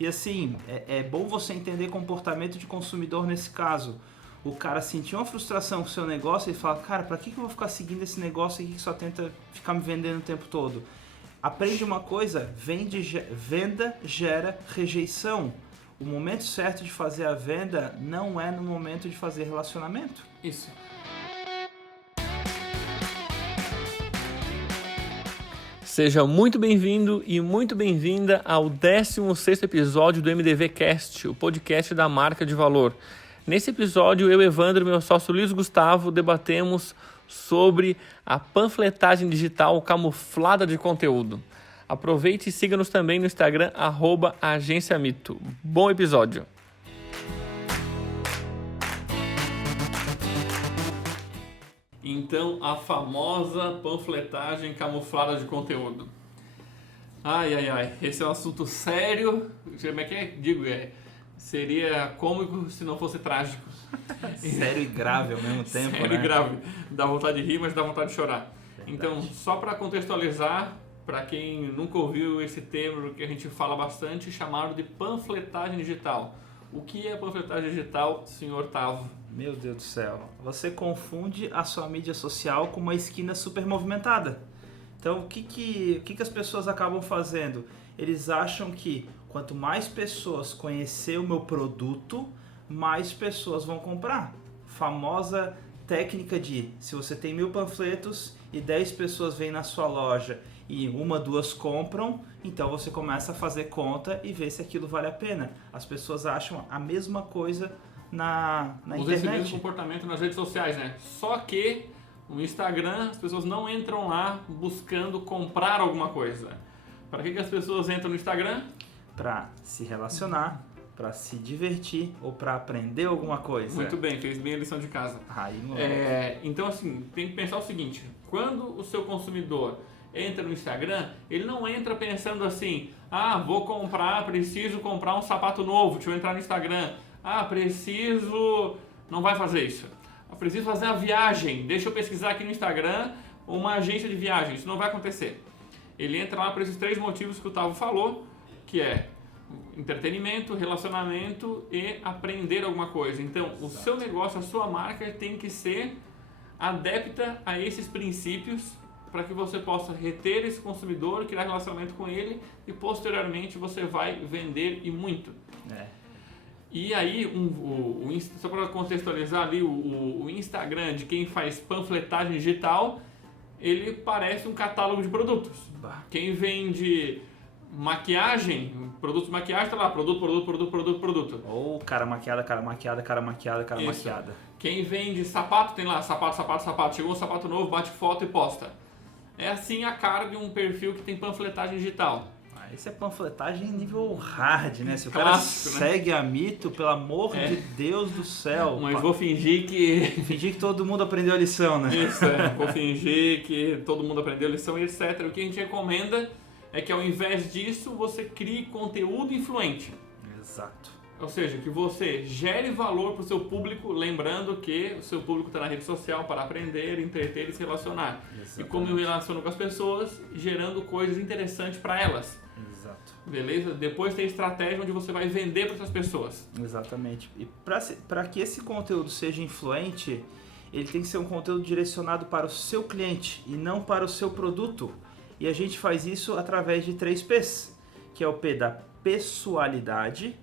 E assim, é bom você entender comportamento de consumidor nesse caso. O cara sentiu uma frustração com o seu negócio e fala, cara, pra que eu vou ficar seguindo esse negócio aqui que só tenta ficar me vendendo o tempo todo? Aprende uma coisa, venda gera rejeição. O momento certo de fazer a venda não é no momento de fazer relacionamento. Isso. Seja muito bem-vindo e muito bem-vinda ao 16º episódio do MDV Cast, o podcast da marca de valor. Nesse episódio, eu, Evandro e meu sócio Luiz Gustavo debatemos sobre a panfletagem digital camuflada de conteúdo. Aproveite e siga-nos também no Instagram, @agenciamito. Bom episódio! Então, a famosa panfletagem camuflada de conteúdo. Ai, esse é um assunto sério, como é que é? Seria cômico se não fosse trágico. Sério e grave ao mesmo tempo, Sério e grave. Dá vontade de rir, mas dá vontade de chorar. Verdade. Então, só para contextualizar, para quem nunca ouviu esse termo que a gente fala bastante, chamado de panfletagem digital. O que é panfletagem digital, senhor Tavo? Meu Deus do céu, você confunde a sua mídia social com uma esquina super movimentada. Então, o que as pessoas acabam fazendo? Eles acham que quanto mais pessoas conhecer o meu produto, mais pessoas vão comprar. Famosa técnica de, se você tem 1000 panfletos e 10 pessoas vêm na sua loja e 1, 2 compram, então você começa a fazer conta e ver se aquilo vale a pena. As pessoas acham a mesma coisa na internet. Usa esse mesmo comportamento nas redes sociais, né? Só que no Instagram as pessoas não entram lá buscando comprar alguma coisa. Para que as pessoas entram no Instagram? Para se relacionar, para se divertir ou para aprender alguma coisa. Muito bem, fez bem a lição de casa. Então assim, tem que pensar o seguinte, quando o seu consumidor entra no Instagram, ele não entra pensando assim, preciso comprar um sapato novo, deixa eu entrar no Instagram. Não vai fazer isso. Preciso fazer uma viagem, deixa eu pesquisar aqui no Instagram uma agência de viagem. Isso não vai acontecer. Ele entra lá por esses 3 motivos que o Tavo falou, que é entretenimento, relacionamento e aprender alguma coisa. Então, o seu negócio, a sua marca tem que ser adepta a esses princípios para que você possa reter esse consumidor, criar relacionamento com ele e posteriormente você vai vender e muito. E aí, só para contextualizar ali, o Instagram de quem faz panfletagem digital, ele parece um catálogo de produtos. Quem vende maquiagem, produtos de maquiagem, tá lá, produto. Ou cara maquiada. Quem vende sapato, tem lá, sapato. Chegou um sapato novo, bate foto e posta. É assim a cara de um perfil que tem panfletagem digital. Isso é panfletagem nível hard, né? Se o clássico, cara segue a mito, pelo amor de Deus do céu. Mas vou fingir que... Fingir que todo mundo aprendeu a lição, né? Isso, vou fingir que todo mundo aprendeu a lição e etc. O que a gente recomenda é que ao invés disso, você crie conteúdo influente. Exato. Ou seja, que você gere valor para o seu público, lembrando que o seu público está na rede social para aprender, entreter e se relacionar. Exatamente. E como eu relaciono com as pessoas, gerando coisas interessantes para elas. Exato. Beleza? Depois tem a estratégia onde você vai vender para essas pessoas. Exatamente. E para que esse conteúdo seja influente, ele tem que ser um conteúdo direcionado para o seu cliente e não para o seu produto. E a gente faz isso através de 3 P's, que é o P da pessoalidade,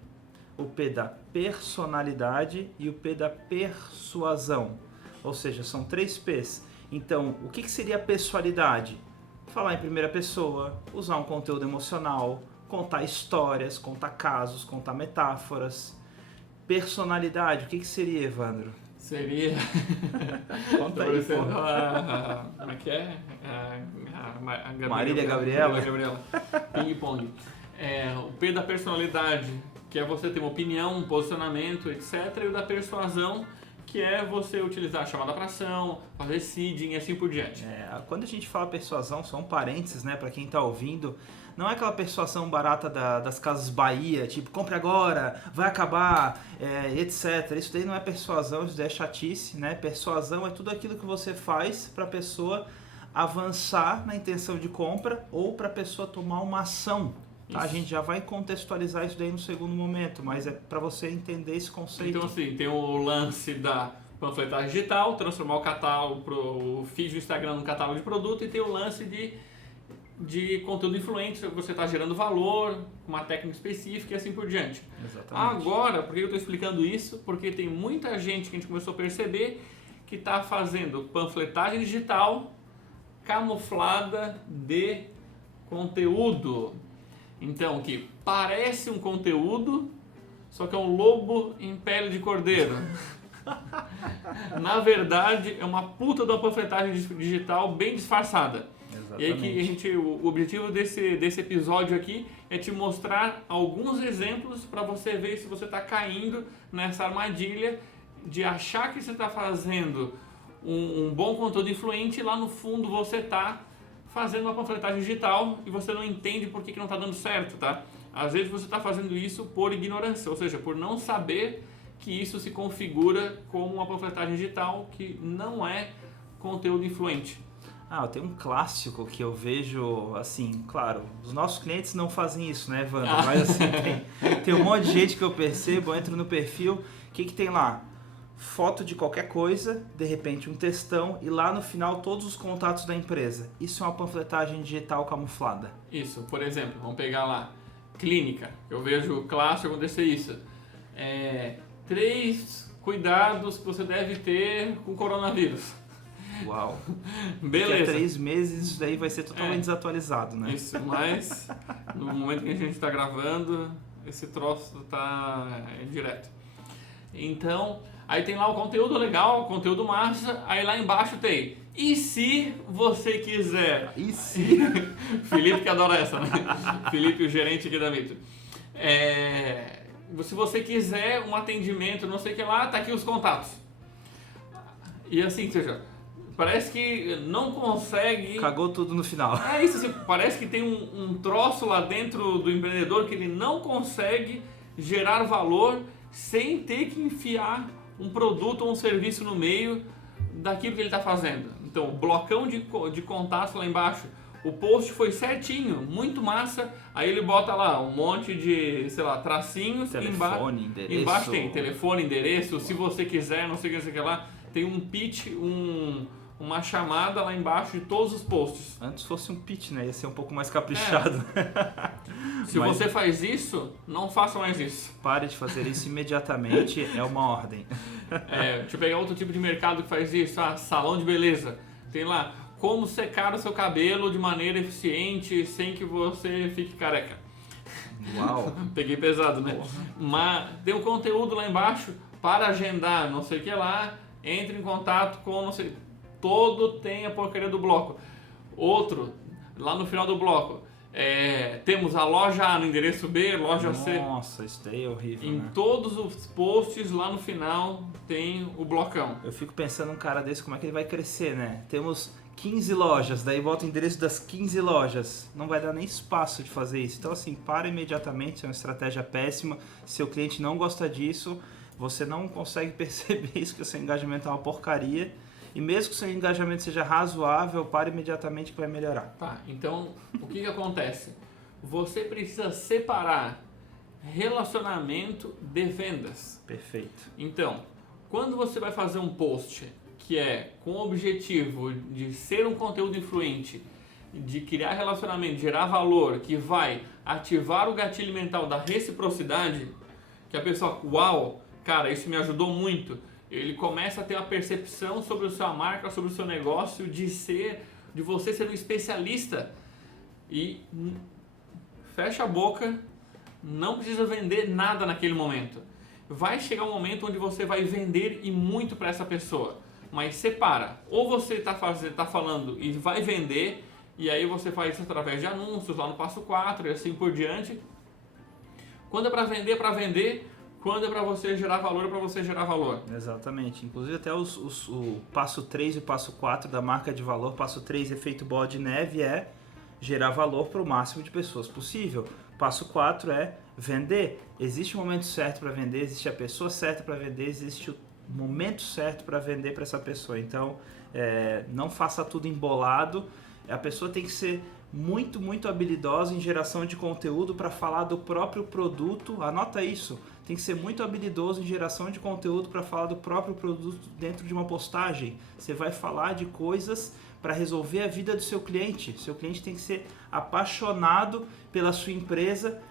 o P da personalidade e o P da persuasão. Ou seja, são 3 P's. Então, o que seria a pessoalidade? Falar em primeira pessoa, usar um conteúdo emocional, contar histórias, contar casos, contar metáforas. Personalidade, o que seria, Evandro? Seria... Conta aí, pô. Como é que é? Marília Gabriela. Ping pong. O P da personalidade, que é você ter uma opinião, um posicionamento, etc. E o da persuasão, que é você utilizar a chamada para ação, fazer seeding e assim por diante. Quando a gente fala persuasão, só um parênteses, né, para quem está ouvindo, não é aquela persuasão barata das Casas Bahia, tipo, compre agora, vai acabar, etc. Isso daí não é persuasão, isso daí é chatice, né? Persuasão é tudo aquilo que você faz para a pessoa avançar na intenção de compra ou para a pessoa tomar uma ação. Tá? A gente já vai contextualizar isso daí no segundo momento, mas é para você entender esse conceito. Então assim, tem o lance da panfletagem digital, transformar o catálogo, o feed do Instagram num catálogo de produto, e tem o lance de conteúdo influente, você está gerando valor, com uma técnica específica e assim por diante. Exatamente. Agora, por que eu estou explicando isso? Porque tem muita gente que a gente começou a perceber que está fazendo panfletagem digital camuflada de conteúdo. Então, que parece um conteúdo, só que é um lobo em pele de cordeiro. Na verdade, é uma puta de uma panfletagem digital bem disfarçada. Exatamente. E aí que o objetivo desse episódio aqui é te mostrar alguns exemplos para você ver se você está caindo nessa armadilha de achar que você está fazendo um bom conteúdo influente e lá no fundo você está fazendo uma panfletagem digital e você não entende por que não está dando certo, tá? Às vezes você está fazendo isso por ignorância, ou seja, por não saber que isso se configura como uma panfletagem digital que não é conteúdo influente. Eu tenho um clássico que eu vejo, assim, claro, os nossos clientes não fazem isso, né, Wander? Mas assim, tem um monte de gente que eu percebo, eu entro no perfil, o que tem lá? Foto de qualquer coisa, de repente um textão e lá no final todos os contatos da empresa. Isso é uma panfletagem digital camuflada. Isso, por exemplo, vamos pegar lá, clínica, eu vejo clássico acontecer isso. 3 cuidados que você deve ter com coronavírus. Uau! Beleza. Daqui a 3 meses isso daí vai ser totalmente desatualizado, né? Isso, mas no momento que a gente está gravando, esse troço está direto. Então, aí tem lá o conteúdo legal, o conteúdo massa, aí lá embaixo tem: e se você quiser? E se? Felipe que adora essa, né? Felipe, o gerente aqui da Mito. Se você quiser um atendimento, não sei o que lá, tá aqui os contatos. E assim, seja, parece que não consegue... Cagou tudo no final. É isso, assim, parece que tem um troço lá dentro do empreendedor que ele não consegue gerar valor sem ter que enfiar um produto ou um serviço no meio daquilo que ele está fazendo. Então, blocão de contatos lá embaixo, o post foi certinho, muito massa, aí ele bota lá um monte de, sei lá, tracinhos, telefone, endereço. Embaixo tem telefone, endereço, se você quiser, não sei o que lá, tem um pitch, uma chamada lá embaixo de todos os posts. Antes fosse um pitch, né? Ia ser um pouco mais caprichado. Se você faz isso, não faça mais isso. Pare de fazer isso imediatamente, é uma ordem. Deixa eu pegar outro tipo de mercado que faz isso, salão de beleza. Tem lá, como secar o seu cabelo de maneira eficiente sem que você fique careca. Uau! Peguei pesado, né? Porra. Mas tem um conteúdo lá embaixo para agendar, não sei o que lá, entre em contato com, não sei, todo tem a porcaria do bloco. Outro, lá no final do bloco, temos a loja A no endereço B, loja C. Nossa, isso daí é horrível, Em né? todos os posts lá no final tem o blocão. Eu fico pensando um cara desse, como é que ele vai crescer, né? Temos 15 lojas, daí bota o endereço das 15 lojas. Não vai dar nem espaço de fazer isso. Então assim, para imediatamente, isso é uma estratégia péssima. Se o cliente não gosta disso, você não consegue perceber isso, que o seu engajamento é uma porcaria. E mesmo que o seu engajamento seja razoável, pare imediatamente que vai melhorar. Tá, então o que acontece? Você precisa separar relacionamento de vendas. Perfeito. Então, quando você vai fazer um post que é com o objetivo de ser um conteúdo influente, de criar relacionamento, gerar valor, que vai ativar o gatilho mental da reciprocidade, que a pessoa, uau, cara, isso me ajudou muito. Ele começa a ter uma percepção sobre a sua marca, sobre o seu negócio, de você ser um especialista. E fecha a boca, não precisa vender nada naquele momento. Vai chegar um momento onde você vai vender e muito para essa pessoa. Mas separa. Ou você está falando e vai vender, e aí você faz isso através de anúncios lá no passo 4 e assim por diante. Quando é para vender, é para vender. Quando é para você gerar valor, é para você gerar valor. Exatamente. Inclusive até o passo 3 e o passo 4 da marca de valor. Passo 3, efeito bola de neve, é gerar valor para o máximo de pessoas possível. Passo 4 é vender. Existe o momento certo para vender, existe a pessoa certa para vender, existe o momento certo para vender para essa pessoa. Então, não faça tudo embolado. A pessoa tem que ser muito habilidosa em geração de conteúdo para falar do próprio produto. Anota isso. Tem que ser muito habilidoso em geração de conteúdo para falar do próprio produto dentro de uma postagem. Você vai falar de coisas para resolver a vida do seu cliente. Seu cliente tem que ser apaixonado pela sua empresa,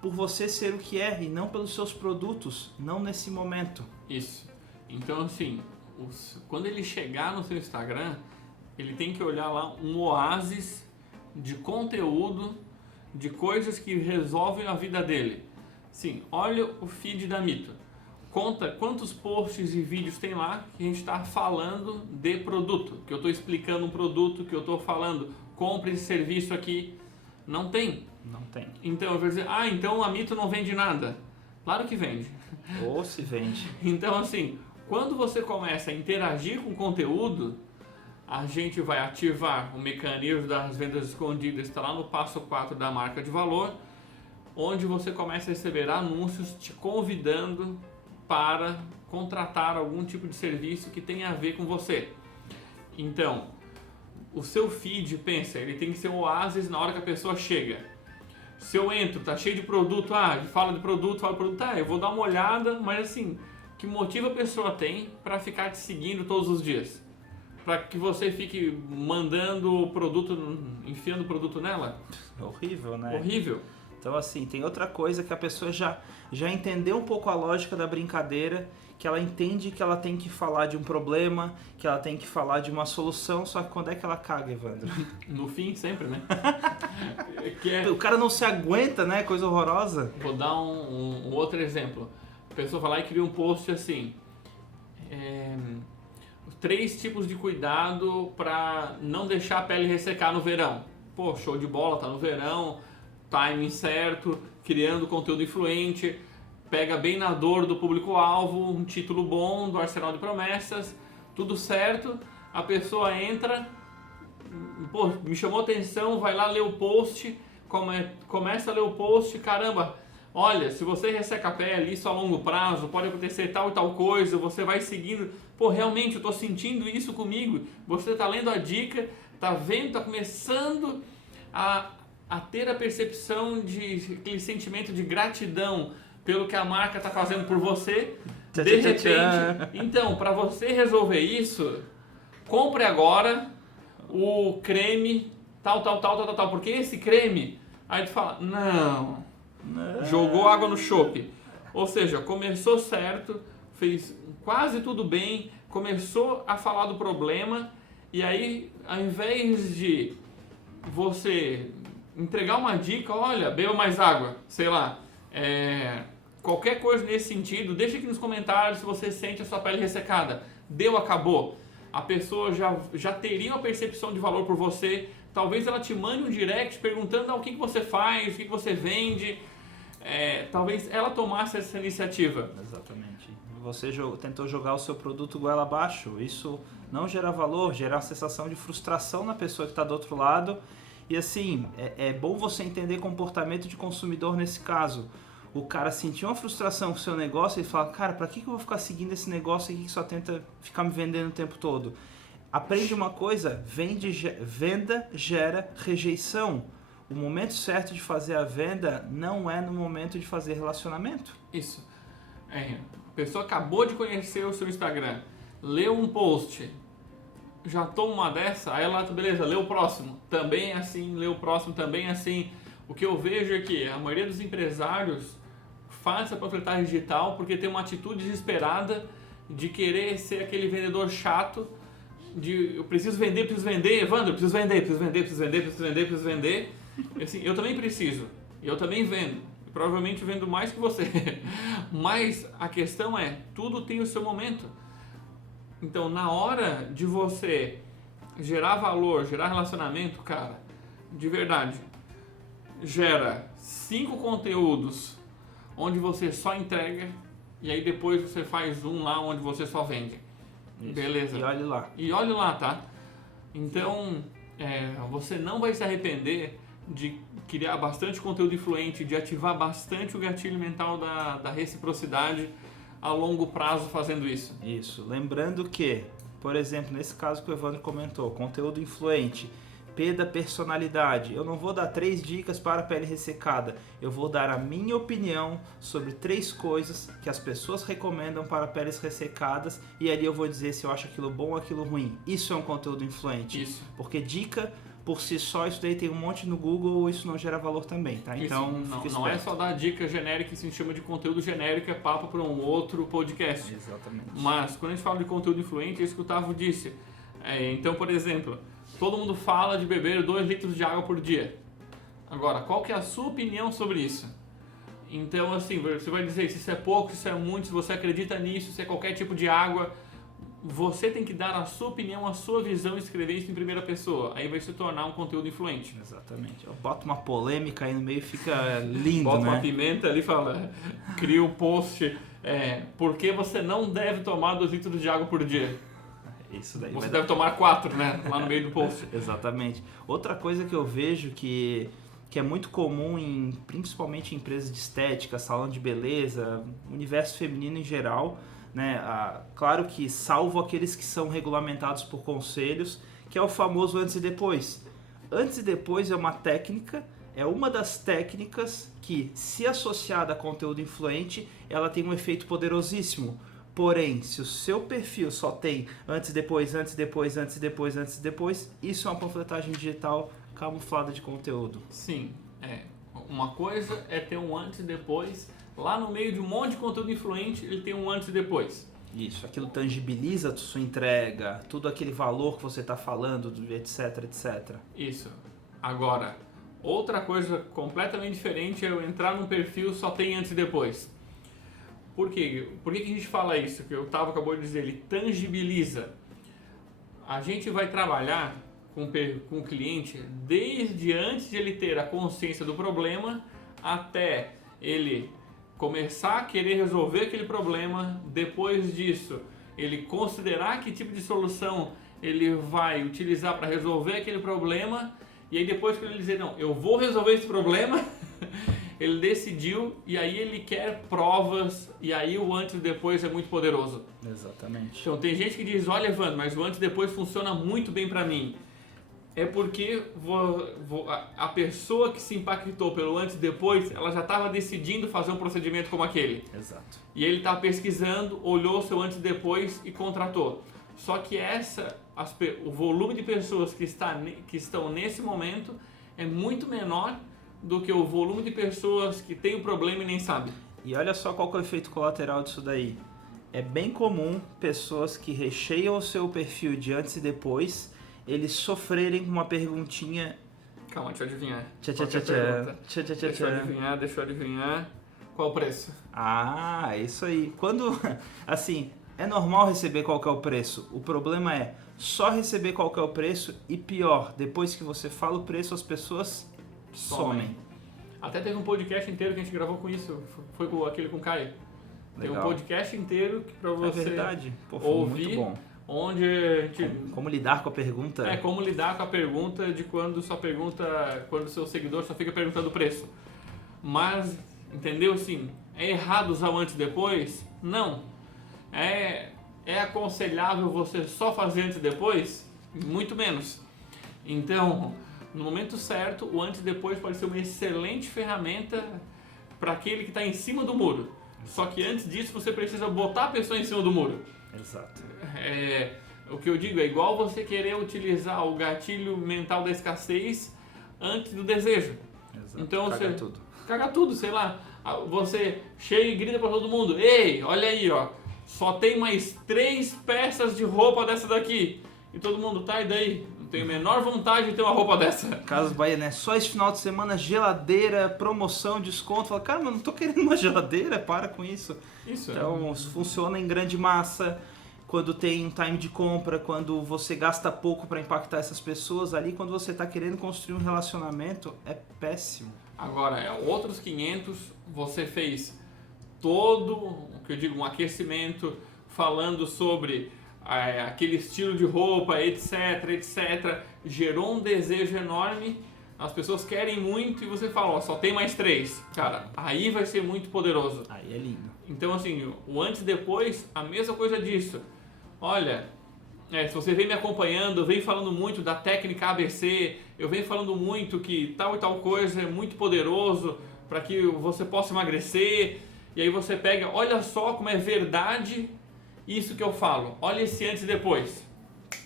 por você ser o que é e não pelos seus produtos, não nesse momento. Isso. Então, assim, quando ele chegar no seu Instagram, ele tem que olhar lá um oásis de conteúdo, de coisas que resolvem a vida dele. Sim, olha o feed da Mito. Conta quantos posts e vídeos tem lá que a gente está falando de produto, que eu estou explicando um produto, que eu estou falando, compre esse serviço aqui. Não tem. Não tem. Então eu vou dizer, então a Mito não vende nada. Claro que vende. Ou se vende. Então, assim, quando você começa a interagir com o conteúdo, a gente vai ativar o mecanismo das vendas escondidas, está lá no passo 4 da marca de valor, onde você começa a receber anúncios te convidando para contratar algum tipo de serviço que tenha a ver com você. Então, o seu feed, pensa, ele tem que ser um oásis na hora que a pessoa chega. Se eu entro, tá cheio de produto, fala de produto, eu vou dar uma olhada, mas assim, que motivo a pessoa tem para ficar te seguindo todos os dias? Para que você fique mandando o produto, enfiando o produto nela? Horrível, né? Horrível. Então, assim, tem outra coisa que a pessoa já entendeu um pouco a lógica da brincadeira, que ela entende que ela tem que falar de um problema, que ela tem que falar de uma solução, só que quando é que ela caga, Evandro? No fim, sempre, né? O cara não se aguenta, né? Coisa horrorosa. Vou dar um outro exemplo. A pessoa vai lá e cria um post assim... 3 tipos de cuidado para não deixar a pele ressecar no verão. Pô, show de bola, tá no verão, timing certo, criando conteúdo influente, pega bem na dor do público-alvo, um título bom do arsenal de promessas, tudo certo, a pessoa entra, pô, me chamou a atenção, vai lá ler o post, começa a ler o post, caramba, olha, se você resseca a pele, isso a longo prazo, pode acontecer tal e tal coisa, você vai seguindo, pô, realmente eu estou sentindo isso comigo, você está lendo a dica, está vendo, está começando a ter a percepção de aquele sentimento de gratidão pelo que a marca está fazendo por você, de repente, então, para você resolver isso, compre agora o creme tal, porque esse creme, aí tu fala, não. Jogou água no chope. Ou seja, começou certo, fez quase tudo bem, começou a falar do problema e aí, ao invés de você entregar uma dica, olha, beba mais água, sei lá, qualquer coisa nesse sentido, deixa aqui nos comentários se você sente a sua pele ressecada. Deu, acabou. A pessoa já teria uma percepção de valor por você. Talvez ela te mande um direct perguntando o que você faz, o que você vende. Talvez ela tomasse essa iniciativa. Exatamente. Você tentou jogar o seu produto goela abaixo. Isso não gera valor, gera uma sensação de frustração na pessoa que está do outro lado. E assim, é bom você entender comportamento de consumidor nesse caso. O cara sentiu uma frustração com o seu negócio e fala, cara, pra que eu vou ficar seguindo esse negócio aqui que só tenta ficar me vendendo o tempo todo? Aprende uma coisa, venda gera rejeição. O momento certo de fazer a venda não é no momento de fazer relacionamento. Isso. A pessoa acabou de conhecer o seu Instagram, leu um post, já toma uma dessa, aí ela, beleza, lê o próximo, também é assim, lê o próximo, também é assim. O que eu vejo é que a maioria dos empresários faz essa panfletagem digital porque tem uma atitude desesperada de querer ser aquele vendedor chato, de eu preciso vender, Evandro, eu preciso vender. Assim, eu também preciso, eu também vendo, provavelmente vendo mais que você, mas a questão é, tudo tem o seu momento. Então, na hora de você gerar valor, gerar relacionamento, cara, de verdade, gera 5 conteúdos onde você só entrega e aí depois você faz um lá onde você só vende. Isso. Beleza? E olhe lá, tá? Então, você não vai se arrepender de criar bastante conteúdo influente, de ativar bastante o gatilho mental da reciprocidade a longo prazo fazendo isso. Isso. Lembrando que, por exemplo, nesse caso que o Evandro comentou, conteúdo influente, P da personalidade. Eu não vou dar 3 dicas para a pele ressecada. Eu vou dar a minha opinião sobre 3 coisas que as pessoas recomendam para peles ressecadas e ali eu vou dizer se eu acho aquilo bom ou aquilo ruim. Isso é um conteúdo influente. Isso. Porque dica por si só, isso daí tem um monte no Google, isso não gera valor também, tá? Então, não é só dar dica genérica, isso se chama de conteúdo genérico, é papo para um outro podcast. Exatamente. Mas, quando a gente fala de conteúdo influente, é isso que o Tavo disse. Então, por exemplo, todo mundo fala de beber 2 litros de água por dia. Agora, qual que é a sua opinião sobre isso? Então, assim, você vai dizer se isso é pouco, se isso é muito, se você acredita nisso, se é qualquer tipo de água. Você tem que dar a sua opinião, a sua visão e escrever isso em primeira pessoa. Aí vai se tornar um conteúdo influente. Exatamente. Bota uma polêmica aí no meio e fica lindo, Bota né? uma pimenta ali e fala, cria um post, por que você não deve tomar 2 litros de água por dia? Isso daí. Você deve tomar 4, né? Lá no meio do post. Exatamente. Outra coisa que eu vejo que é muito comum, principalmente em empresas de estética, salão de beleza, universo feminino em geral, né? Claro que salvo aqueles que são regulamentados por conselhos, que é o famoso antes e depois. Antes e depois é uma técnica, é uma das técnicas que, se associada a conteúdo influente, ela tem um efeito poderosíssimo. Porém, se o seu perfil só tem antes e depois, antes e depois, antes e depois, antes e depois, isso é uma panfletagem digital camuflada de conteúdo. Sim, uma coisa é ter um antes e depois. Lá no meio de um monte de conteúdo influente, ele tem um antes e depois. Isso, aquilo tangibiliza a sua entrega, tudo aquele valor que você está falando, etc, etc. Isso. Agora, outra coisa completamente diferente é eu entrar num perfil só tem antes e depois. Por quê? Por que a gente fala isso? Que o Tavo acabou de dizer, ele tangibiliza. A gente vai trabalhar com o cliente desde antes de ele ter a consciência do problema até ele começar a querer resolver aquele problema. Depois disso, ele considerar que tipo de solução ele vai utilizar para resolver aquele problema. E aí depois que ele dizer, não, eu vou resolver esse problema, ele decidiu e aí ele quer provas e aí o antes e depois é muito poderoso. Exatamente. Então tem gente que diz, olha Evandro, mas o antes e depois funciona muito bem para mim. É porque a pessoa que se impactou pelo antes e depois, ela já estava decidindo fazer um procedimento como aquele. Exato. E ele estava pesquisando, olhou o seu antes e depois e contratou. Só que o volume de pessoas que estão nesse momento é muito menor do que o volume de pessoas que tem o problema e nem sabem. E olha só qual que é o efeito colateral disso daí. É bem comum pessoas que recheiam o seu perfil de antes e depois, eles sofrerem uma perguntinha. Calma, deixa eu adivinhar. Deixa eu adivinhar. Qual o preço? Ah, isso aí. Quando, assim, é normal receber qual que é o preço. O problema é só receber qual que é o preço e pior, depois que você fala o preço, as pessoas somem. Até teve um podcast inteiro que a gente gravou com isso. Foi com aquele com o Caio. Tem um podcast inteiro que pra você verdade. Pô, ouvir. Muito bom. Onde a gente... Como lidar com a pergunta. Como lidar com a pergunta de quando o seu seguidor só fica perguntando o preço. Mas, entendeu assim, é errado usar o antes e depois? Não. É aconselhável você só fazer antes e depois? Muito menos. Então, no momento certo, o antes e depois pode ser uma excelente ferramenta para aquele que está em cima do muro. Só que antes disso você precisa botar a pessoa em cima do muro. Exato. O que eu digo é igual você querer utilizar o gatilho mental da escassez antes do desejo. Exato. Então Caga tudo, sei lá. Você chega e grita para todo mundo: ei, olha aí, ó, só tem mais 3 peças de roupa dessa daqui. E todo mundo, tá, e daí? Não tenho a menor vontade de ter uma roupa dessa. Casas Bahia, né? Só esse final de semana, geladeira, promoção, desconto. Fala, cara, mas não tô querendo uma geladeira, para com isso. Então, funciona em grande massa. Quando tem um time de compra, quando você gasta pouco para impactar essas pessoas ali, quando você está querendo construir um relacionamento, é péssimo. Agora, outros 500, você fez todo, o que eu digo, um aquecimento, falando sobre aquele estilo de roupa, etc, etc. Gerou um desejo enorme, as pessoas querem muito e você fala, ó, só tem mais 3. Cara, aí vai ser muito poderoso. Aí é lindo. Então, assim, o antes e depois, a mesma coisa disso. Olha, Se você vem me acompanhando, eu venho falando muito da técnica ABC, eu venho falando muito que tal e tal coisa é muito poderoso para que você possa emagrecer, e aí você pega, olha só como é verdade isso que eu falo, olha esse antes e depois.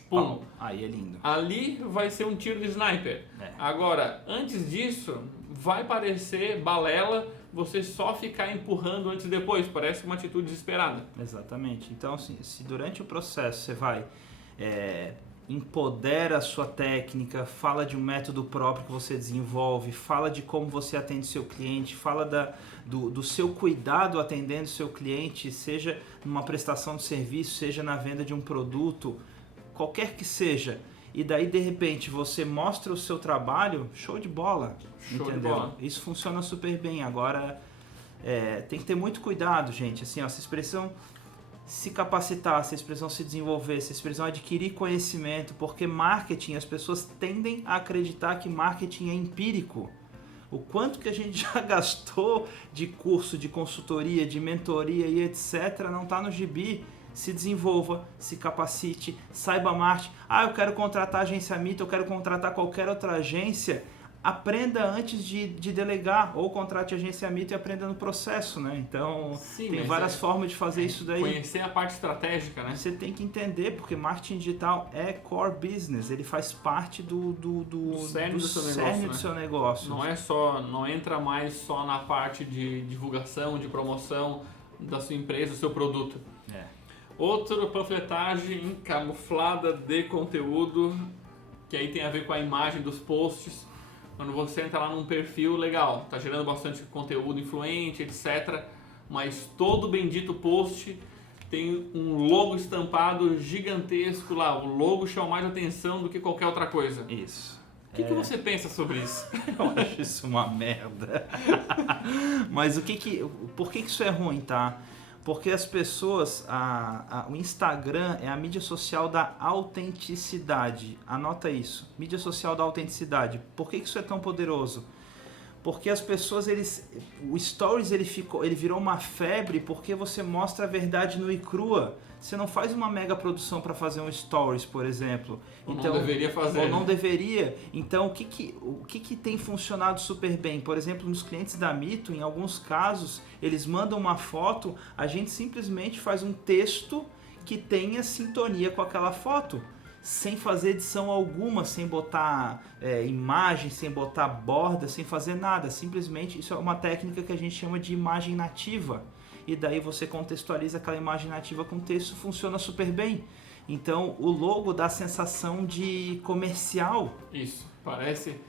Pum. Aí é lindo. Ali vai ser um tiro de sniper. Agora, antes disso, vai parecer balela você só ficar empurrando antes e depois, parece uma atitude desesperada. Exatamente. Então, assim, se durante o processo você vai empodera a sua técnica, fala de um método próprio que você desenvolve, fala de como você atende seu cliente, fala do seu cuidado atendendo o seu cliente, seja numa prestação de serviço, seja na venda de um produto, qualquer que seja, e daí de repente você mostra o seu trabalho, show de bola, Show entendeu? de bola. Isso funciona super bem. Agora, tem que ter muito cuidado, gente, assim, ó, vocês precisam se capacitar, vocês precisam se desenvolver, vocês precisam adquirir conhecimento, porque marketing, as pessoas tendem a acreditar que marketing é empírico. O quanto que a gente já gastou de curso, de consultoria, de mentoria e etc. não está no gibi. Se desenvolva, se capacite, saiba marketing. Eu quero contratar a agência Mito, eu quero contratar qualquer outra agência. Aprenda antes de delegar, ou contrate a agência Mito e aprenda no processo, né? Então, Sim, tem várias formas de fazer isso daí. Conhecer a parte estratégica, né? Você tem que entender, porque marketing digital é core business, ele faz parte do cerne do seu negócio, cerne né? do seu negócio. Não entra mais só na parte de divulgação, de promoção da sua empresa, do seu produto. Outra panfletagem camuflada de conteúdo, que aí tem a ver com a imagem dos posts. Quando você entra lá num perfil, legal, tá gerando bastante conteúdo influente, etc. Mas todo bendito post tem um logo estampado gigantesco lá. O logo chama mais atenção do que qualquer outra coisa. Isso. O que você pensa sobre isso? Eu acho isso uma merda. Mas por que isso é ruim, tá? Porque as pessoas, o Instagram é a mídia social da autenticidade. Anota isso, mídia social da autenticidade. Por que isso é tão poderoso? Porque as pessoas, o Stories ele virou uma febre porque você mostra a verdade nua e crua. Você não faz uma mega produção para fazer um Stories, por exemplo. Então, não deveria fazer. Ou não deveria. Então, o que tem funcionado super bem? Por exemplo, nos clientes da Mito, em alguns casos, eles mandam uma foto, a gente simplesmente faz um texto que tenha sintonia com aquela foto, sem fazer edição alguma, sem botar imagem, sem botar borda, sem fazer nada. Simplesmente, isso é uma técnica que a gente chama de imagem nativa. E daí você contextualiza aquela imagem nativa com texto, funciona super bem. Então, o logo dá a sensação de comercial. Isso, parece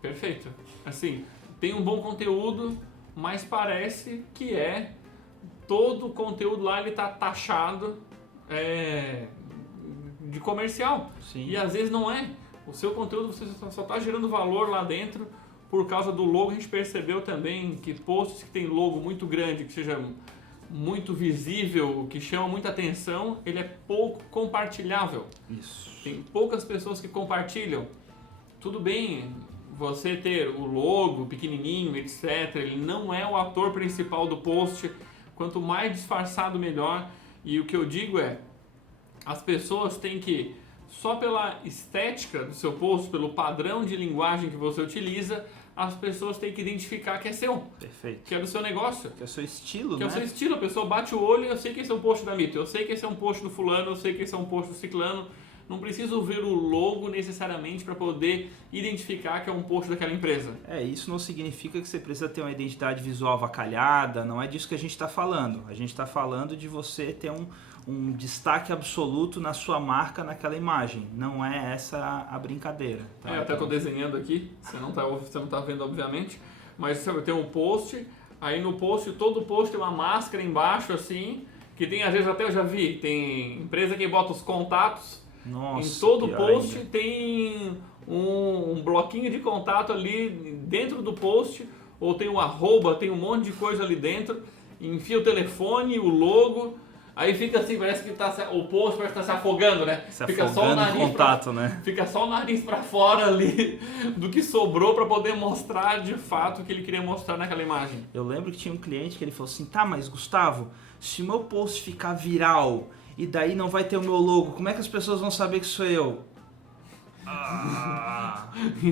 perfeito. Assim, tem um bom conteúdo, mas parece que todo o conteúdo lá ele tá taxado de comercial. Sim. E às vezes não é. O seu conteúdo você só está gerando valor lá dentro por causa do logo. A gente percebeu também que posts que tem logo muito grande, que seja muito visível, que chama muita atenção, ele é pouco compartilhável. Isso. Tem poucas pessoas que compartilham. Tudo bem você ter o logo pequenininho, etc. Ele não é o ator principal do post. Quanto mais disfarçado, melhor. E o que eu digo as pessoas têm que, só pela estética do seu post, pelo padrão de linguagem que você utiliza, as pessoas têm que identificar que é seu. Perfeito. Que é do seu negócio. Que é o seu estilo, que né? É o seu estilo. A pessoa bate o olho e eu sei que esse é um post da Mito, eu sei que esse é um post do fulano, eu sei que esse é um post do ciclano. Não preciso ver o logo necessariamente para poder identificar que é um post daquela empresa. Isso não significa que você precisa ter uma identidade visual avacalhada, não é disso que a gente está falando. A gente está falando de você ter um destaque absoluto na sua marca naquela imagem. Não é essa a brincadeira. Tá? Eu até estou desenhando aqui, você não tá vendo obviamente, mas você tem um post, aí no post, todo post tem uma máscara embaixo assim, que tem às vezes até eu já vi, tem empresa que bota os contatos. Nossa, em todo post ainda. tem um bloquinho de contato ali dentro do post, ou tem o arroba, tem um monte de coisa ali dentro, enfia o telefone, o logo, aí fica assim, parece que o post parece que tá se afogando, né? Fica só o nariz contato, né? Fica só o nariz para fora ali do que sobrou para poder mostrar de fato o que ele queria mostrar naquela imagem. Eu lembro que tinha um cliente que ele falou assim, tá, mas Gustavo, se o meu post ficar viral e daí não vai ter o meu logo. Como é que as pessoas vão saber que sou eu?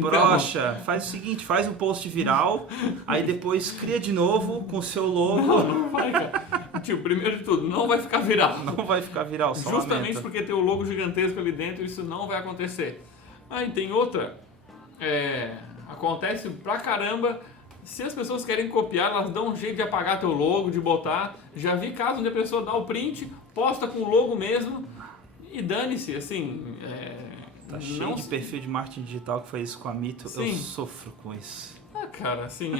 Broxa, faz o seguinte, faz um post viral, aí depois cria de novo com o seu logo. Não vai, cara. Tio, primeiro de tudo, não vai ficar viral. Não vai ficar viral, só Justamente lamento. porque tem o logo gigantesco ali dentro, isso não vai acontecer. Aí tem outra, acontece pra caramba, se as pessoas querem copiar, elas dão um jeito de apagar teu logo, de botar. Já vi casos onde a pessoa dá o print, posta com o logo mesmo e dane-se, assim... Tá cheio de perfil de marketing digital que faz isso com a Mito. Sim. Eu sofro com isso. Cara, assim,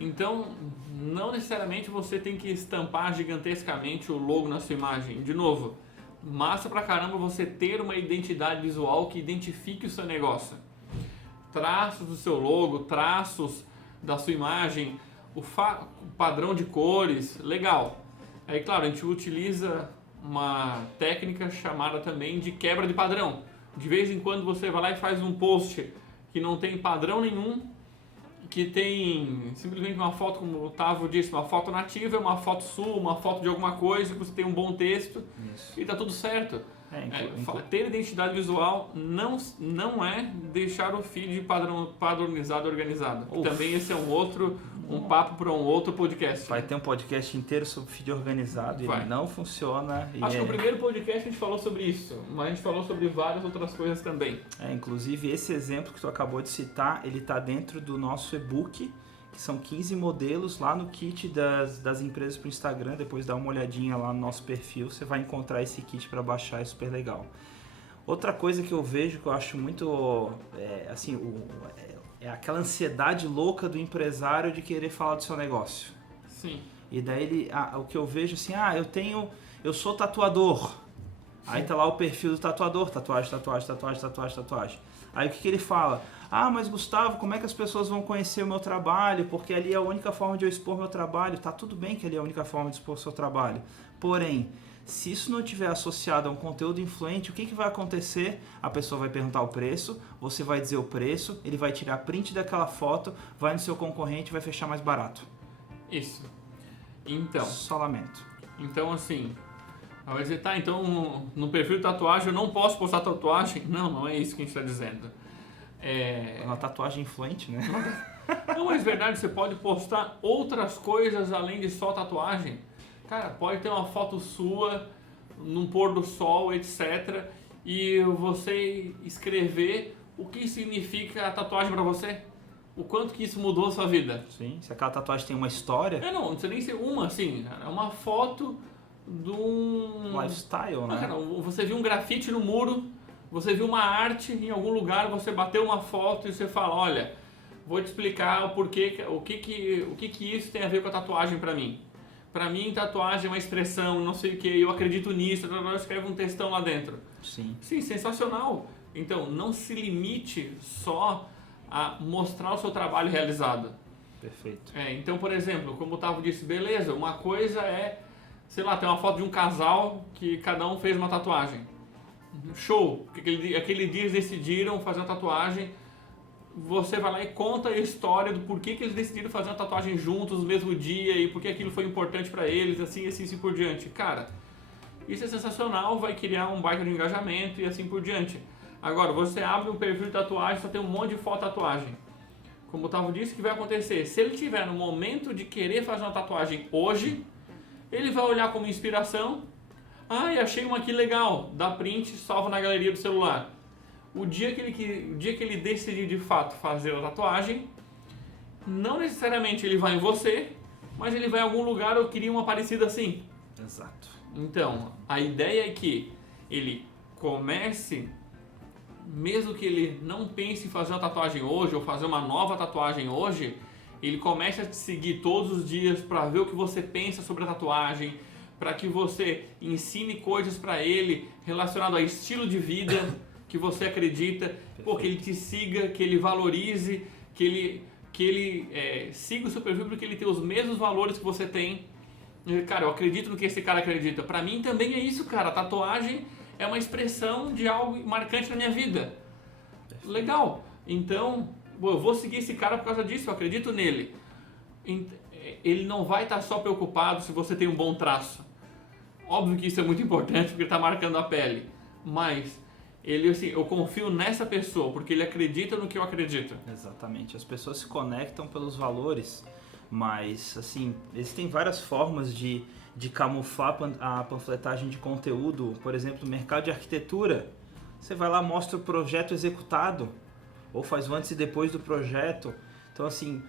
Então, não necessariamente você tem que estampar gigantescamente o logo na sua imagem. De novo, massa pra caramba você ter uma identidade visual que identifique o seu negócio. Traços do seu logo, traços da sua imagem, o padrão de cores, legal. Aí, claro, a gente utiliza uma técnica chamada também de quebra de padrão. De vez em quando você vai lá e faz um post que não tem padrão nenhum, que tem simplesmente uma foto, como o Otávio disse, uma foto nativa, uma foto sua, uma foto de alguma coisa, que você tem um bom texto. Isso. E tá tudo certo. Ter identidade visual não é deixar o feed padronizado e organizado. Também esse é um papo para um outro podcast. Vai ter um podcast inteiro sobre feed organizado e ele não funciona. Acho que no primeiro podcast a gente falou sobre isso, mas a gente falou sobre várias outras coisas também. Inclusive esse exemplo que tu acabou de citar, ele está dentro do nosso e-book, que são 15 modelos lá no kit das empresas para o Instagram. Depois dá uma olhadinha lá no nosso perfil, você vai encontrar esse kit para baixar, é super legal. Outra coisa que eu vejo que eu acho muito, é aquela ansiedade louca do empresário de querer falar do seu negócio. Sim. E daí o que eu vejo assim, eu sou tatuador. Aí tá lá o perfil do tatuador, tatuagem. Aí o que ele fala? Mas Gustavo, como é que as pessoas vão conhecer o meu trabalho? Porque ali é a única forma de eu expor meu trabalho. Tá tudo bem que ali é a única forma de expor o seu trabalho. Porém, se isso não estiver associado a um conteúdo influente, o que vai acontecer? A pessoa vai perguntar o preço, você vai dizer o preço, ele vai tirar print daquela foto, vai no seu concorrente e vai fechar mais barato. Isso. Então. Só lamento. Então, assim, vai dizer, então no perfil de tatuagem eu não posso postar tatuagem? Não é isso que a gente está dizendo. É uma tatuagem influente, né? Não, mas verdade, você pode postar outras coisas além de só tatuagem. Cara, pode ter uma foto sua num pôr do sol, etc. E você escrever o que significa a tatuagem para você. O quanto que isso mudou a sua vida. Sim, se aquela tatuagem tem uma história... Não precisa nem ser uma, assim. É uma foto de um... lifestyle, né? Cara, você viu um grafite no muro, você viu uma arte em algum lugar, você bateu uma foto e você fala, olha, vou te explicar o porquê, o que isso tem a ver com a tatuagem para mim. Para mim, tatuagem é uma expressão, não sei o que, eu acredito nisso, escreve um textão lá dentro. Sim, sensacional. Então, não se limite só a mostrar o seu trabalho realizado. Perfeito. Então, por exemplo, como o Otávio disse, beleza, uma coisa é, sei lá, tem uma foto de um casal que cada um fez uma tatuagem. Show! Aquele dia eles decidiram fazer uma tatuagem, você vai lá e conta a história do porquê que eles decidiram fazer uma tatuagem juntos no mesmo dia e porque aquilo foi importante para eles, assim por diante. Cara, isso é sensacional, vai criar um baita de engajamento e assim por diante. Agora, você abre um perfil de tatuagem, só tem um monte de foto de tatuagem. Como o Otávio disse, o que vai acontecer? Se ele tiver no momento de querer fazer uma tatuagem hoje, ele vai olhar como inspiração. Achei uma aqui legal, dá print, salva na galeria do celular. O dia que ele decidir de fato fazer a tatuagem, não necessariamente ele vai em você, mas ele vai em algum lugar ou cria uma parecida assim. Exato. Então, a ideia é que ele comece, mesmo que ele não pense em fazer uma tatuagem hoje ou fazer uma nova tatuagem hoje, ele comece a te seguir todos os dias para ver o que você pensa sobre a tatuagem, para que você ensine coisas para ele relacionado a estilo de vida que você acredita, que ele te siga, que ele valorize, que ele siga o seu perfil porque ele tem os mesmos valores que você tem. Cara, eu acredito no que esse cara acredita. Para mim também é isso, cara. A tatuagem é uma expressão de algo marcante na minha vida. Legal. Então, eu vou seguir esse cara por causa disso, eu acredito nele. Ele não vai estar só preocupado se você tem um bom traço. óbvio que isso é muito importante porque ele está marcando a pele, mas assim, eu confio nessa pessoa porque ele acredita no que eu acredito. Exatamente, as pessoas se conectam pelos valores, mas assim, existem várias formas de camuflar a panfletagem de conteúdo. Por exemplo, no mercado de arquitetura, você vai lá, mostra o projeto executado, ou faz o antes e depois do projeto. Então assim,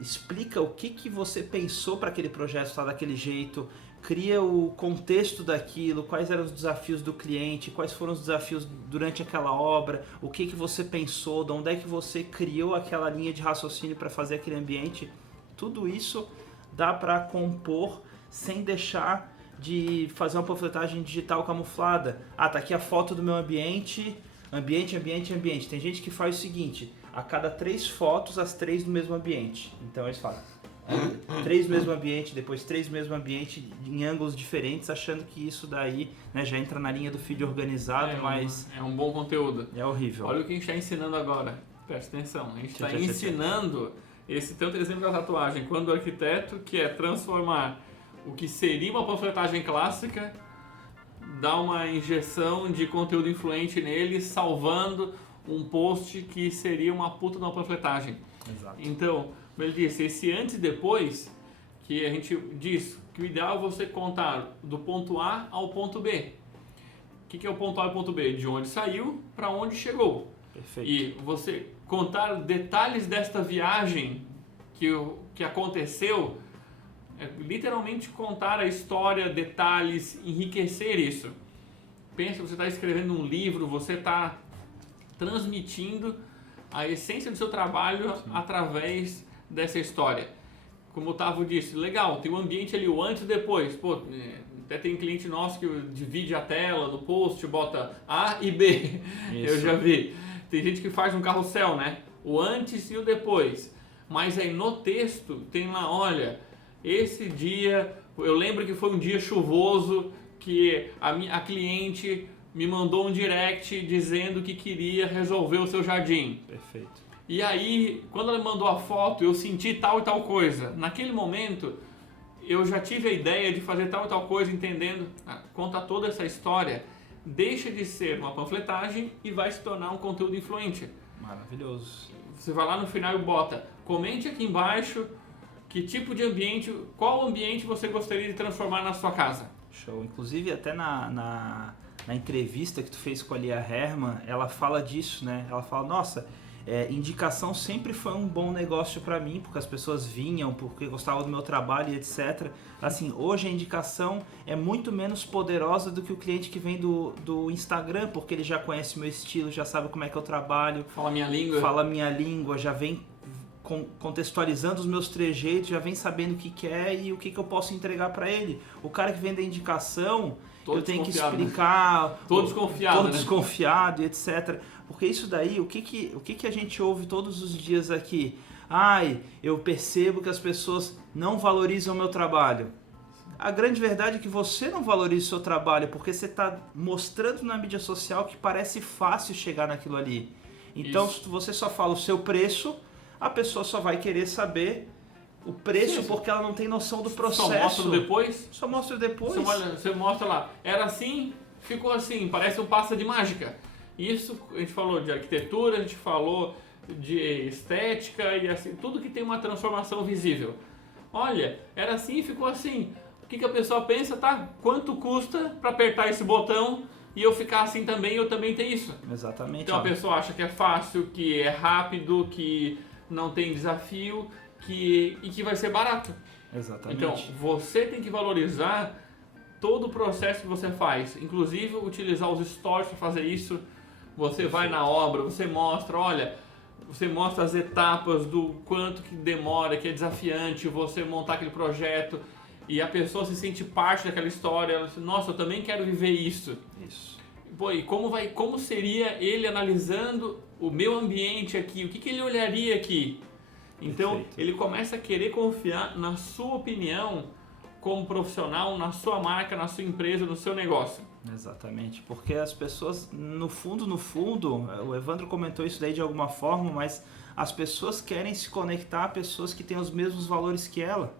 explica o que você pensou para aquele projeto estar daquele jeito, cria o contexto daquilo, quais eram os desafios do cliente, quais foram os desafios durante aquela obra, o que você pensou, de onde é que você criou aquela linha de raciocínio para fazer aquele ambiente. Tudo isso dá para compor sem deixar de fazer uma panfletagem digital camuflada. Ah, tá aqui a foto do meu ambiente. Tem gente que faz o seguinte: a cada 3 fotos, as 3 do mesmo ambiente. Então eles falam 3 do mesmo ambiente, depois 3 do mesmo ambiente em ângulos diferentes, achando que isso daí, né, já entra na linha do feed organizado, mas... É um bom conteúdo. É horrível. Olha o que a gente está ensinando agora. Presta atenção. A gente está ensinando esse tanto exemplo da tatuagem, quando o arquiteto quer transformar o que seria uma panfletagem clássica, dá uma injeção de conteúdo influente nele, salvando um post que seria uma puta de uma panfletagem. Exato. Então, como ele disse, esse antes e depois, que a gente diz que o ideal é você contar do ponto A ao ponto B. O que é o ponto A e o ponto B? De onde saiu para onde chegou. Perfeito. E você contar detalhes desta viagem que aconteceu, literalmente contar a história, detalhes, enriquecer isso. Pensa que você está escrevendo um livro, você está transmitindo a essência do seu trabalho através dessa história. Como o Otávio disse, legal, tem um ambiente ali, o antes e depois. Pô, até tem cliente nosso que divide a tela do post, bota A e B. Isso. Eu já vi. Tem gente que faz um carrossel, né? O antes e o depois. Mas aí no texto tem lá, olha, esse dia, eu lembro que foi um dia chuvoso, que a cliente me mandou um direct dizendo que queria resolver o seu jardim. Perfeito. E aí, quando ela mandou a foto, eu senti tal e tal coisa. Naquele momento, eu já tive a ideia de fazer tal e tal coisa, entendendo, conta toda essa história, deixa de ser uma panfletagem e vai se tornar um conteúdo influente. Maravilhoso. Você vai lá no final e bota, comente aqui embaixo que tipo de ambiente, qual ambiente você gostaria de transformar na sua casa. Show. Inclusive, até na entrevista que tu fez com a Lia Herman, ela fala disso, né? Ela fala, nossa, indicação sempre foi um bom negócio para mim, porque as pessoas vinham, porque gostavam do meu trabalho e etc. Assim, hoje a indicação é muito menos poderosa do que o cliente que vem do Instagram, porque ele já conhece o meu estilo, já sabe como é que eu trabalho. Fala minha língua, já vem contextualizando os meus trejeitos, já vem sabendo o que quer e o que eu posso entregar para ele. O cara que vem da indicação, eu tenho que explicar... Todo desconfiado, e etc. Porque isso daí, o que a gente ouve todos os dias aqui? Ai, eu percebo que as pessoas não valorizam o meu trabalho. A grande verdade é que você não valoriza o seu trabalho, porque você está mostrando na mídia social que parece fácil chegar naquilo ali. Então, se você só fala o seu preço, a pessoa só vai querer saber o preço, porque ela não tem noção do processo. Só mostra depois? Só mostra depois. Você mostra lá, era assim, ficou assim, parece um passe de mágica. Isso, a gente falou de arquitetura, a gente falou de estética e assim, tudo que tem uma transformação visível. Olha, era assim e ficou assim. O que a pessoa pensa, tá? Quanto custa para apertar esse botão e eu ficar assim também, eu também tenho isso. Exatamente. Então a pessoa acha que é fácil, que é rápido, que não tem desafio e que vai ser barato. Exatamente. Então, você tem que valorizar todo o processo que você faz, inclusive utilizar os stories para fazer isso. Você vai na obra, você mostra, olha, você mostra as etapas do quanto que demora, que é desafiante você montar aquele projeto e a pessoa se sente parte daquela história, ela diz, nossa, eu também quero viver isso. Isso. Pô, e como seria ele analisando o meu ambiente aqui, o que ele olharia aqui? Então, Perfeito. Ele começa a querer confiar na sua opinião como profissional, na sua marca, na sua empresa, no seu negócio. Exatamente, porque as pessoas, no fundo, o Evandro comentou isso daí de alguma forma, mas as pessoas querem se conectar a pessoas que têm os mesmos valores que ela.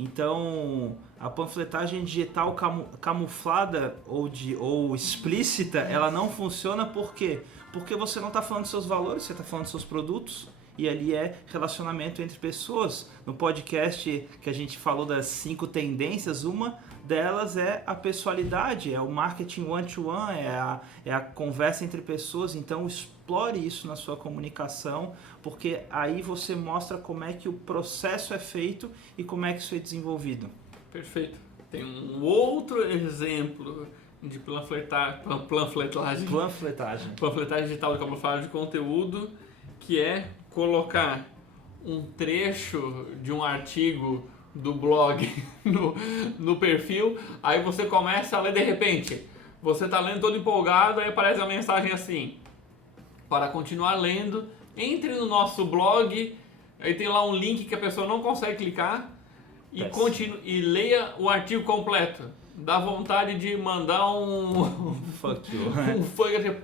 Então, a panfletagem digital camuflada ou explícita, ela não funciona por quê? Porque você não está falando dos seus valores, você está falando dos seus produtos. E ali é relacionamento entre pessoas. No podcast que a gente falou das 5 tendências, uma delas é a pessoalidade, é o marketing one-to-one, é a conversa entre pessoas. Então explore isso na sua comunicação, porque aí você mostra como é que o processo é feito e como é que isso é desenvolvido. Perfeito. Tem um outro exemplo de panfletagem digital de camuflagem de conteúdo, que é colocar um trecho de um artigo do blog no perfil, aí você começa a ler de repente. Você está lendo todo empolgado, aí aparece uma mensagem assim: para continuar lendo, entre no nosso blog, aí tem lá um link que a pessoa não consegue clicar e leia o artigo completo. Dá vontade de mandar um fuck you.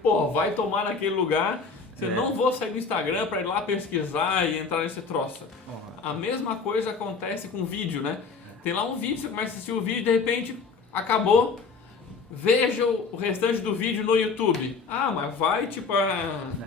Pô, vai tomar naquele lugar. Eu não vou sair do Instagram para ir lá pesquisar e entrar nesse troço. A mesma coisa acontece com vídeo, né? Tem lá um vídeo, você começa a assistir o vídeo, de repente acabou. Veja o restante do vídeo no YouTube. Ah, mas vai tipo...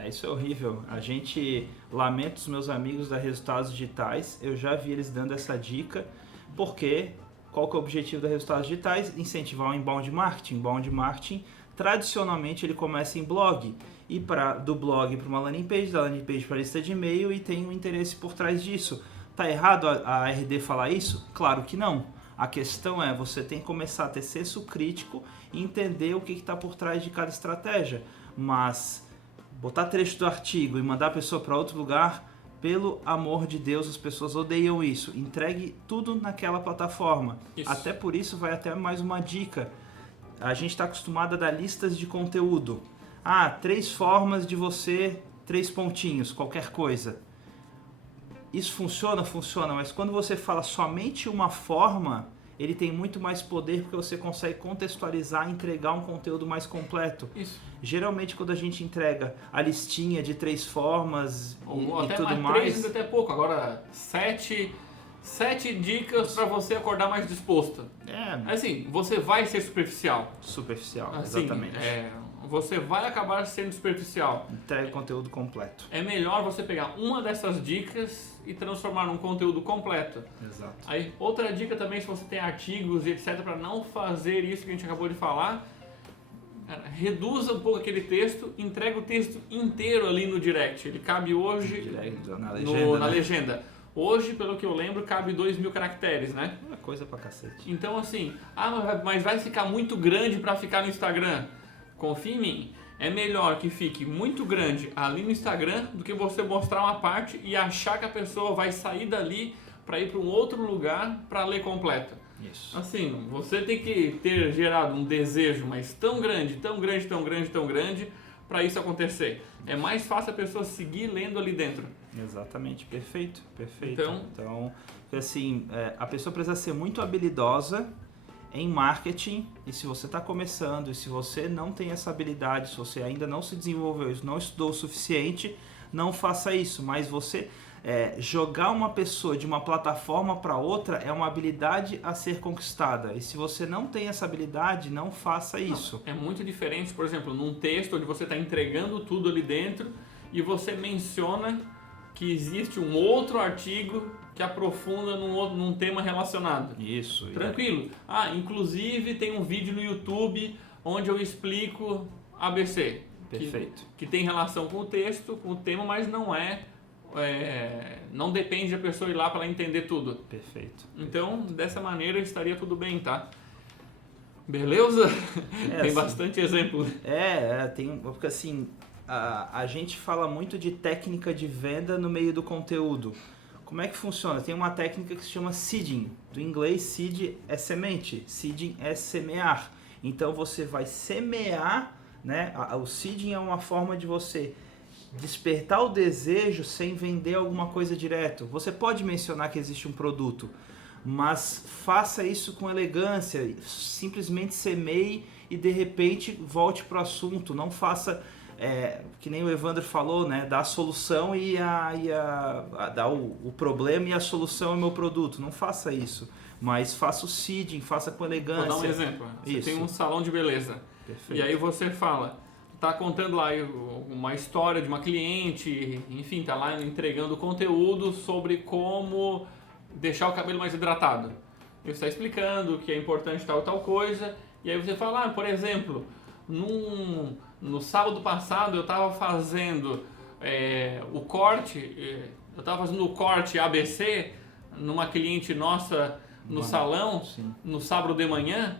Isso é horrível. A gente lamenta os meus amigos da Resultados Digitais. Eu já vi eles dando essa dica. Porque qual que é o objetivo da Resultados Digitais? Incentivar o inbound marketing. Inbound marketing, tradicionalmente, ele começa em blog. E do blog para uma landing page, da landing page para a lista de e-mail, e tem um interesse por trás disso. Tá errado a RD falar isso? Claro que não. A questão é, você tem que começar a ter senso crítico e entender o que está por trás de cada estratégia. Mas botar trecho do artigo e mandar a pessoa para outro lugar, pelo amor de Deus, as pessoas odeiam isso. Entregue tudo naquela plataforma. Isso. Até por isso vai até mais uma dica. A gente está acostumado a dar listas de conteúdo. 3 formas de você, 3 pontinhos, qualquer coisa. Isso funciona? Funciona, mas quando você fala somente uma forma, ele tem muito mais poder porque você consegue contextualizar e entregar um conteúdo mais completo. Isso. Geralmente quando a gente entrega a listinha de 3 formas e tudo mais... 3 ainda até pouco, agora 7 dicas para você acordar mais disposto. Assim, você vai ser superficial. Superficial, assim, exatamente. Você vai acabar sendo superficial. Entrega o conteúdo completo. É melhor você pegar uma dessas dicas e transformar num conteúdo completo. Exato. Aí, outra dica também, se você tem artigos e etc, para não fazer isso que a gente acabou de falar, reduza um pouco aquele texto, entrega o texto inteiro ali no direct. Ele cabe hoje na legenda. Hoje, pelo que eu lembro, cabe 2.000 caracteres, né? É coisa pra cacete. Então assim, mas vai ficar muito grande para ficar no Instagram. Confia em mim, é melhor que fique muito grande ali no Instagram do que você mostrar uma parte e achar que a pessoa vai sair dali para ir para um outro lugar para ler completo. Isso. Assim, você tem que ter gerado um desejo, mas tão grande para isso acontecer. É mais fácil a pessoa seguir lendo ali dentro. Exatamente, perfeito. Então assim, a pessoa precisa ser muito habilidosa em marketing, e se você está começando, e se você não tem essa habilidade, se você ainda não se desenvolveu, não estudou o suficiente, não faça isso. Mas você jogar uma pessoa de uma plataforma para outra é uma habilidade a ser conquistada, e se você não tem essa habilidade, não faça isso. É muito diferente, por exemplo, num texto onde você está entregando tudo ali dentro e você menciona que existe um outro artigo que aprofunda num tema relacionado. Isso. Tranquilo. Inclusive tem um vídeo no YouTube onde eu explico ABC. Perfeito. Que tem relação com o texto, com o tema, mas não depende da pessoa ir lá para ela entender tudo. Perfeito. Então, dessa maneira estaria tudo bem, tá? Beleza? Tem assim, bastante exemplo. Tem, porque assim, a gente fala muito de técnica de venda no meio do conteúdo. Como é que funciona? Tem uma técnica que se chama seeding. Do inglês, seed é semente, seeding é semear. Então você vai semear, né? O seeding é uma forma de você despertar o desejo sem vender alguma coisa direto. Você pode mencionar que existe um produto, mas faça isso com elegância, simplesmente semeie e de repente volte para o assunto. Não faça, que nem o Evandro falou, né? Dar a solução dar o problema e a solução é o meu produto. Não faça isso. Mas faça o seeding, faça com elegância. Vou dar um exemplo. Você tem um salão de beleza. Perfeito. E aí você fala, tá contando lá uma história de uma cliente, enfim, tá lá entregando conteúdo sobre como deixar o cabelo mais hidratado. E você está explicando que é importante tal coisa. E aí você fala, por exemplo, no sábado passado eu estava fazendo o corte ABC numa cliente nossa no salão, sim. no sábado de manhã,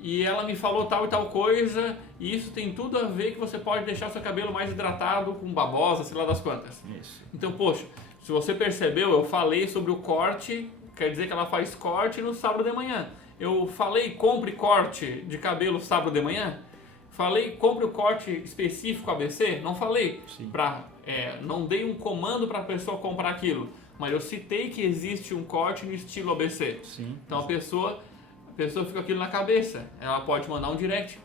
e ela me falou tal e tal coisa, e isso tem tudo a ver que você pode deixar o seu cabelo mais hidratado com babosa, sei lá das quantas. Isso. Então, poxa, se você percebeu, eu falei sobre o corte, quer dizer que ela faz corte no sábado de manhã. Eu falei compre corte de cabelo sábado de manhã? Falei compre o corte específico ABC? Não falei. Não dei um comando para a pessoa comprar aquilo, mas eu citei que existe um corte no estilo ABC. Sim. Então a pessoa fica com aquilo na cabeça. Ela pode mandar um direct.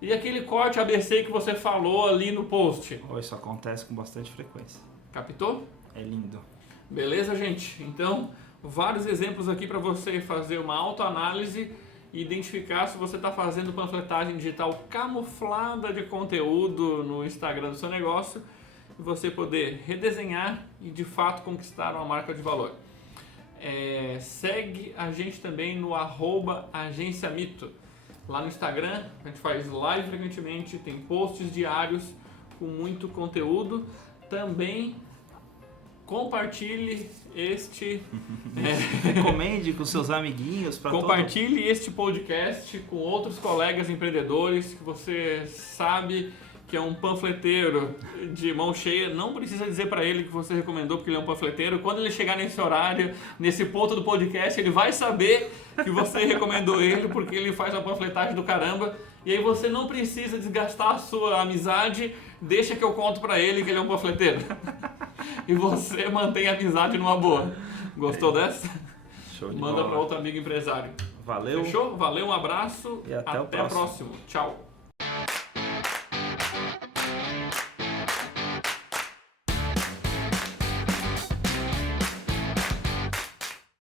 E aquele corte ABC que você falou ali no post? Isso acontece com bastante frequência. Captou? É lindo. Beleza, gente? Então, vários exemplos aqui para você fazer uma autoanálise e identificar se você está fazendo panfletagem digital camuflada de conteúdo no Instagram do seu negócio e você poder redesenhar e de fato conquistar uma marca de valor. Segue a gente também no @agenciamito. Lá no Instagram, a gente faz live frequentemente, tem posts diários com muito conteúdo. Também compartilhe recomende com seus amiguinhos. Compartilhe este podcast com outros colegas empreendedores que você sabe que é um panfleteiro de mão cheia. Não precisa dizer para ele que você recomendou porque ele é um panfleteiro. Quando ele chegar nesse horário, nesse ponto do podcast, ele vai saber que você recomendou ele porque ele faz uma panfletagem do caramba. E aí você não precisa desgastar a sua amizade, deixa que eu conto para ele que ele é um panfleteiro. E você mantém a amizade numa boa. Gostou dessa? Show de Manda bola. para outro amigo empresário. Valeu. Fechou? Valeu, um abraço E até o próximo. Tchau.